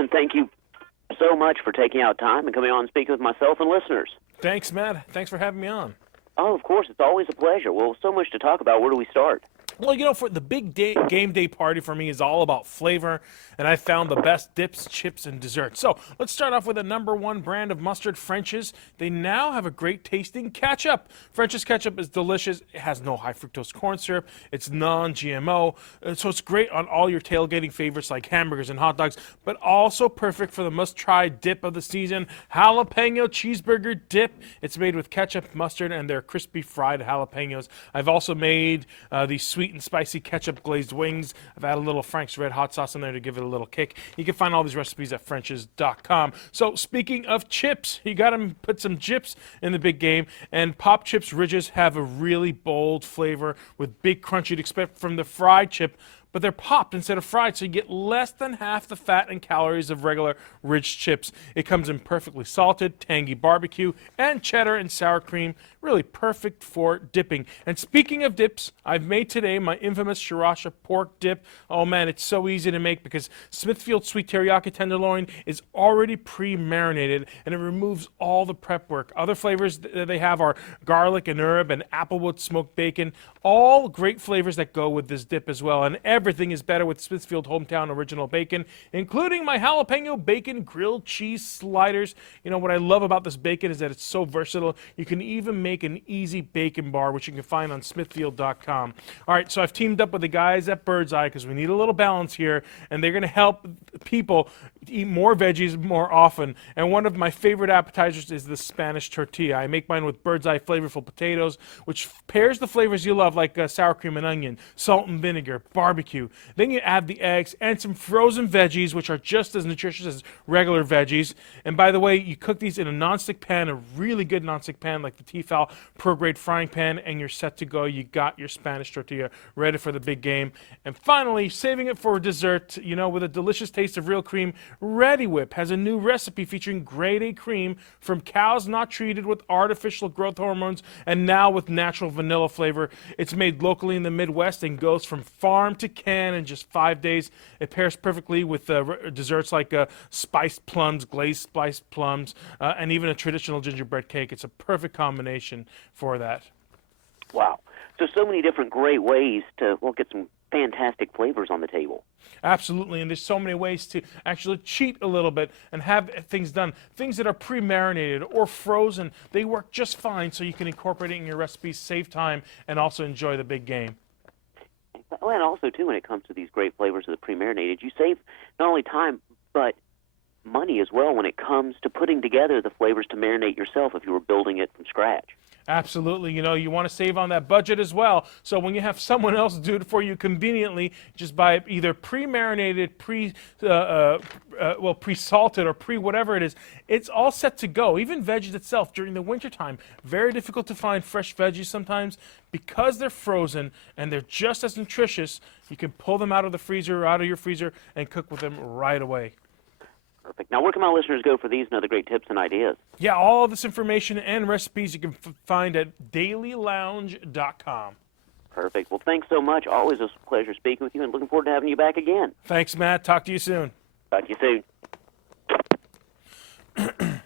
and thank you so much for taking out time and coming on and speaking with myself and listeners. Thanks, Matt. Thanks for having me on. Oh, of course. It's always a pleasure. Well, so much to talk about. Where do we start? Well, for the big game day party for me is all about flavor, and I found the best dips, chips, and desserts. So let's start off with the #1 brand of mustard, French's. They now have a great tasting ketchup. French's ketchup is delicious. It has no high fructose corn syrup. It's non-GMO, so it's great on all your tailgating favorites like hamburgers and hot dogs, but also perfect for the must-try dip of the season, jalapeno cheeseburger dip. It's made with ketchup, mustard, and their crispy fried jalapenos. I've also made these sweet and spicy ketchup glazed wings. I've added a little Frank's Red Hot sauce in there to give it a little kick. You can find all these recipes at French's.com. So speaking of chips, you got to put some chips in the big game. And Pop Chips Ridges have a really bold flavor with big crunch you'd expect from the fried chip, but they're popped instead of fried, so you get less than half the fat and calories of regular Ridge chips. It comes in perfectly salted, tangy barbecue, and cheddar and sour cream. Really perfect for dipping. And speaking of dips, I've made today my infamous sriracha pork dip. Oh man, it's so easy to make because Smithfield Sweet Teriyaki Tenderloin is already pre-marinated and it removes all the prep work. Other flavors that they have are garlic and herb and applewood smoked bacon. All great flavors that go with this dip as well. And everything is better with Smithfield Hometown Original Bacon, including my jalapeno bacon grilled cheese sliders. You know, what I love about this bacon is that it's so versatile. You can even make an easy bacon bar, which you can find on Smithfield.com. All right, so I've teamed up with the guys at Bird's Eye because we need a little balance here, and they're going to help people eat more veggies more often. And one of my favorite appetizers is the Spanish tortilla. I make mine with Bird's Eye flavorful potatoes, which pairs the flavors you love, like sour cream and onion, salt and vinegar, barbecue. Then you add the eggs and some frozen veggies, which are just as nutritious as regular veggies. And by the way, you cook these in a nonstick pan, a really good nonstick pan like the Tefal Pro Grade frying pan, and you're set to go. You got your Spanish tortilla ready for the big game. And finally, saving it for dessert, with a delicious taste of real cream, Ready Whip has a new recipe featuring grade A cream from cows not treated with artificial growth hormones and now with natural vanilla flavor. It's made locally in the Midwest and goes from farm to can in just 5 days. It pairs perfectly with desserts like spiced plums, glazed spiced plums, and even a traditional gingerbread cake. It's a perfect combination for that. Wow. So many different great ways to get some fantastic flavors on the table. Absolutely, and there's so many ways to actually cheat a little bit and have things done. Things that are pre-marinated or frozen, they work just fine, so you can incorporate it in your recipes, save time, and also enjoy the big game. Well, and also, too, when it comes to these great flavors of the pre-marinated, you save not only time, but money as well when it comes to putting together the flavors to marinate yourself if you were building it from scratch. Absolutely. You want to save on that budget as well. So when you have someone else do it for you conveniently, just buy either pre-marinated, pre-salted, or pre-whatever it is, it's all set to go. Even veggies itself during the wintertime, very difficult to find fresh veggies sometimes because they're frozen and they're just as nutritious. You can pull them out of the freezer or out of your freezer and cook with them right away. Perfect. Now, where can my listeners go for these and other great tips and ideas? Yeah, all of this information and recipes you can find at dailylounge.com. Perfect. Well, thanks so much. Always a pleasure speaking with you, and looking forward to having you back again. Thanks, Matt. Talk to you soon. Talk to you soon.